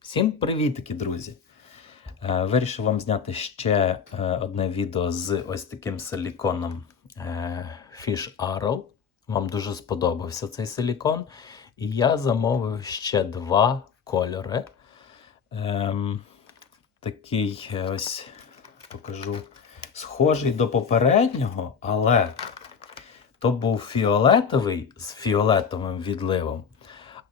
Всім привітики, друзі! Е, Вирішив вам зняти ще е, одне відео з ось таким силіконом е, Fish Arrow. Вам дуже сподобався цей силікон. І я замовив ще два кольори. Ем, такий ось покажу схожий до попереднього, але то був фіолетовий з фіолетовим відливом.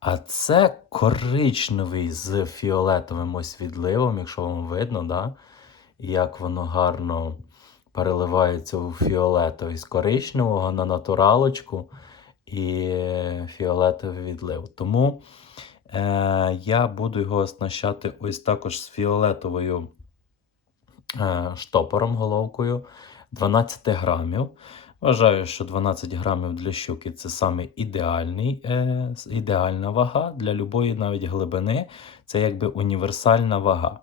А це коричневий з фіолетовим ось відливом, якщо вам видно, да? як воно гарно переливається у фіолетовий з коричневого на натуралочку і фіолетовий відлив. Тому е, я буду його оснащати ось також з фіолетовою е, штопором, головкою 12 грамів. Вважаю, що 12 грамів для щуки це саме ідеальний, е, ідеальна вага для любої навіть глибини. Це якби універсальна вага.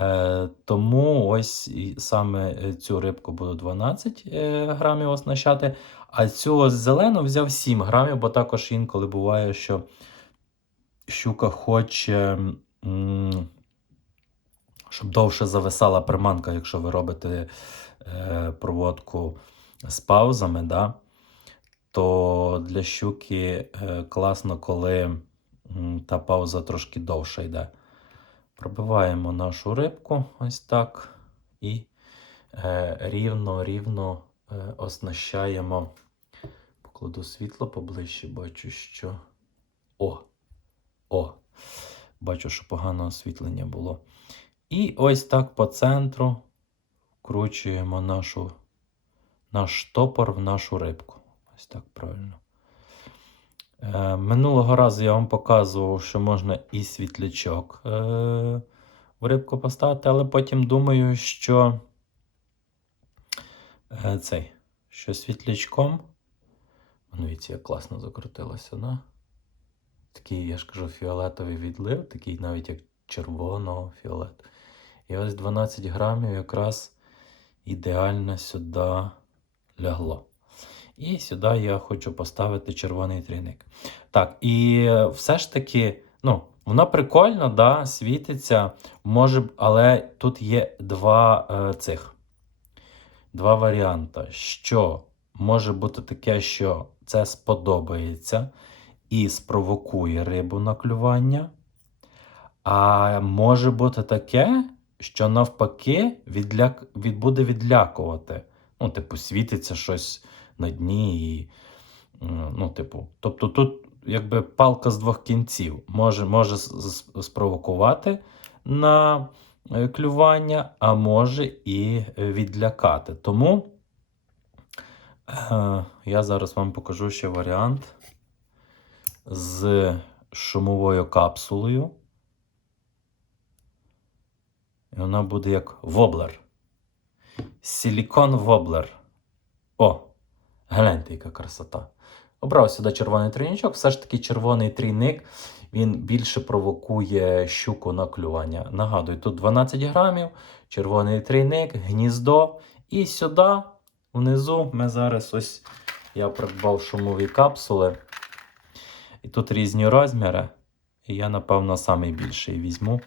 Е, тому ось саме цю рибку буду 12 е, грамів оснащати. А цю зелену взяв 7 грамів, бо також інколи буває, що щука хоче, щоб довше зависала приманка, якщо ви робите е, проводку з паузами, да, то для щуки е, класно, коли та пауза трошки довша йде. Пробиваємо нашу рибку ось так і е, рівно-рівно е, оснащаємо. Покладу світло поближче, бачу, що. О! О! Бачу, що погане освітлення було. І ось так по центру вкручуємо нашу наш штопор в нашу рибку. Ось так правильно. Е, минулого разу я вам показував, що можна і світлячок е, в рибку поставити, але потім думаю, що е, цей, що світлячком. Ну, дивіться, як класно закрутилося, да? Такий, я ж кажу, фіолетовий відлив, такий навіть як червоного фіолету. І ось 12 грамів якраз ідеально сюди лягло. І сюди я хочу поставити червоний трійник. Так, і все ж таки, ну, вона прикольно, да, світиться, може, але тут є два е, цих. Два варіанти. Що може бути таке, що це сподобається і спровокує рибу на клювання. А може бути таке, що навпаки відляк... від... буде відлякувати. Ну, типу, світиться щось на дні. І, ну, типу, тобто тут якби палка з двох кінців може, може спровокувати на е, клювання, а може і е, відлякати. Тому е, я зараз вам покажу ще варіант з шумовою капсулою. І вона буде як воблер. Силікон воблер. О, гляньте, яка красота. Обрав сюди червоний трійничок. Все ж таки червоний трійник він більше провокує щуку на клювання. Нагадую, тут 12 грамів, червоний трійник, гніздо. І сюди, внизу, ми зараз ось я придбав шумові капсули. І тут різні розміри. І я, напевно, найбільший візьму.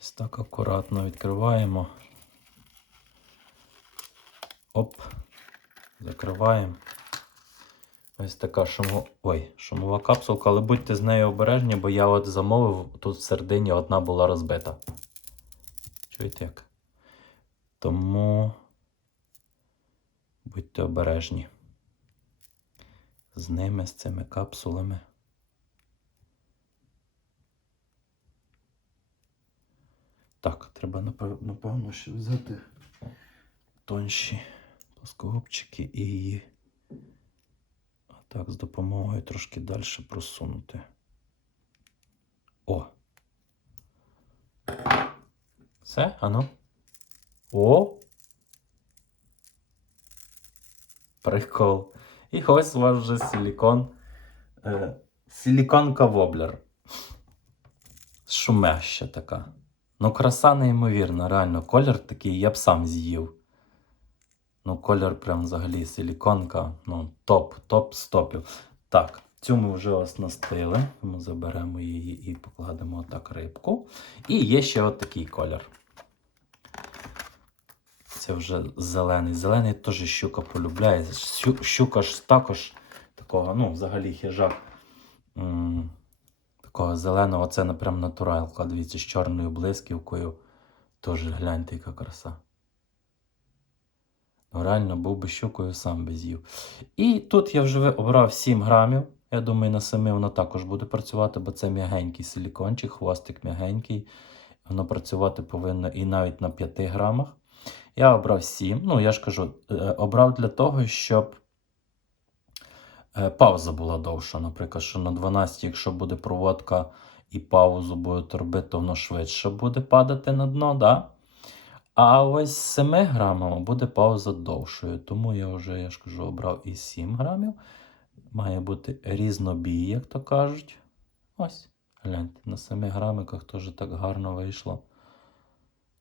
Ось так акуратно відкриваємо. Оп. Закриваємо. Ось така шумова, Ой, шумова капсулка, але будьте з нею обережні, бо я от замовив, тут всередині одна була розбита. Чуєте як? Тому будьте обережні. З ними, з цими капсулами. Так, треба напевно ще взяти тонші плоскогубчики і її так з допомогою трошки далі просунути. О. Все, ану. О. Прикол. І ось у вас вже силікон. Е, силіконка воблер. Шумяща така. Ну, краса неймовірна, реально. Колір такий я б сам з'їв. Ну, колір прям взагалі силіконка. Ну, топ, топ топів. Так, Цю ми вже оснастили. Ми заберемо її і покладемо отак рибку. І є ще от такий колір. Це вже зелений. Зелений теж щука полюбляє. Щука ж також такого, ну, взагалі хижак. Такого зеленого, це напрям натуралка. Дивіться, з чорною блисківкою. Теж гляньте, яка краса. Реально, був би щукою, сам би з'їв. І тут я вже обрав 7 грамів. Я думаю, на 7 воно також буде працювати, бо це м'ягенький силікончик, хвостик м'ягенький. Воно працювати повинно і навіть на 5 грамах. Я обрав 7. Ну, я ж кажу, е, обрав для того, щоб е, пауза була довша. Наприклад, що на 12, якщо буде проводка і паузу буде робити, то воно швидше буде падати на дно. Да? А ось з 7 грамами буде пауза довшою. Тому я вже, я ж кажу, обрав і 7 грамів. Має бути різнобій, як то кажуть. Ось, гляньте, на 7 грамиках теж так гарно вийшло.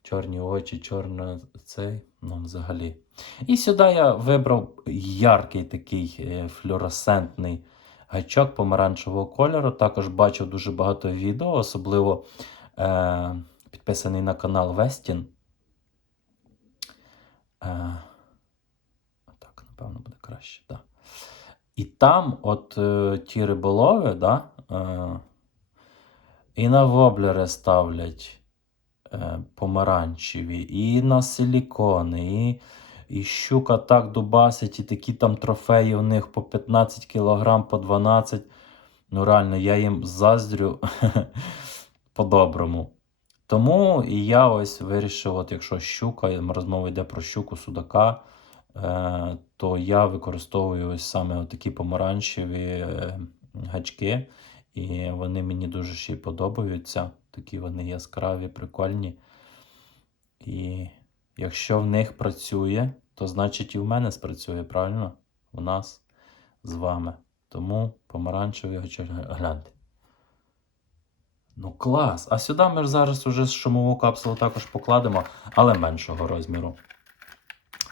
Чорні очі, чорний цей, ну, взагалі. І сюди я вибрав яркий такий е, флюоресцентний гачок помаранчевого кольору. Також бачив дуже багато відео, особливо е, підписаний на канал Вестін. Е, так, напевно, буде краще, так. І там, от е, ті риболови, да, е, і на воблери ставлять е, помаранчеві, і на силікони, і, і щука так дубасить, і такі там трофеї у них по 15 кг, по 12 Ну, реально, я їм заздрю по-доброму. Тому і я ось вирішив, от якщо щука, розмова йде про щуку судака, е, то я використовую ось саме такі помаранчеві е, гачки. І вони мені дуже ще й подобаються. Такі вони яскраві, прикольні. І якщо в них працює, то значить і в мене спрацює, правильно? У нас з вами. Тому помаранчеві гачок гляньте. Ну клас! А сюди ми ж зараз уже шумову капсулу також покладемо, але меншого розміру.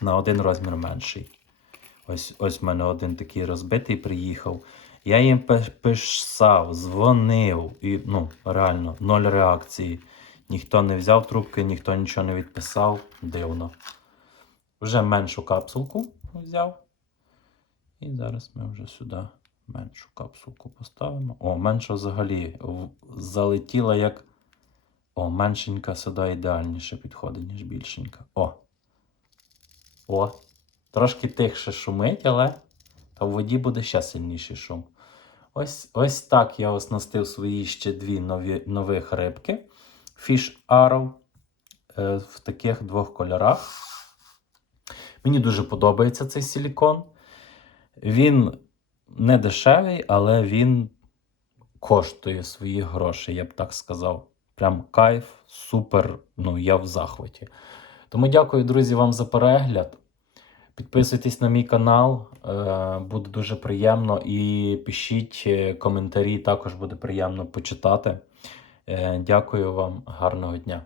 На один розмір менший. Ось ось в мене один такий розбитий приїхав. Я їм писав, дзвонив, і ну, реально, ноль реакції. Ніхто не взяв трубки, ніхто нічого не відписав. Дивно. Вже меншу капсулку взяв. І зараз ми вже сюди меншу капсулку поставимо. О, менша взагалі залетіла як. О, меншенька сюди ідеальніше підходить, ніж більшенька. О. О. Трошки тихше шумить, але та в воді буде ще сильніший шум. Ось, ось так я оснастив свої ще дві нові, нових рибки. Fish Arrow е, в таких двох кольорах. Мені дуже подобається цей силікон. Він не дешевий, але він коштує свої гроші, я б так сказав. Прям кайф, супер. Ну, я в захваті. Тому дякую, друзі, вам за перегляд. Підписуйтесь на мій канал, е, буде дуже приємно. І пишіть е, коментарі, також буде приємно почитати. Е, Дякую вам, гарного дня.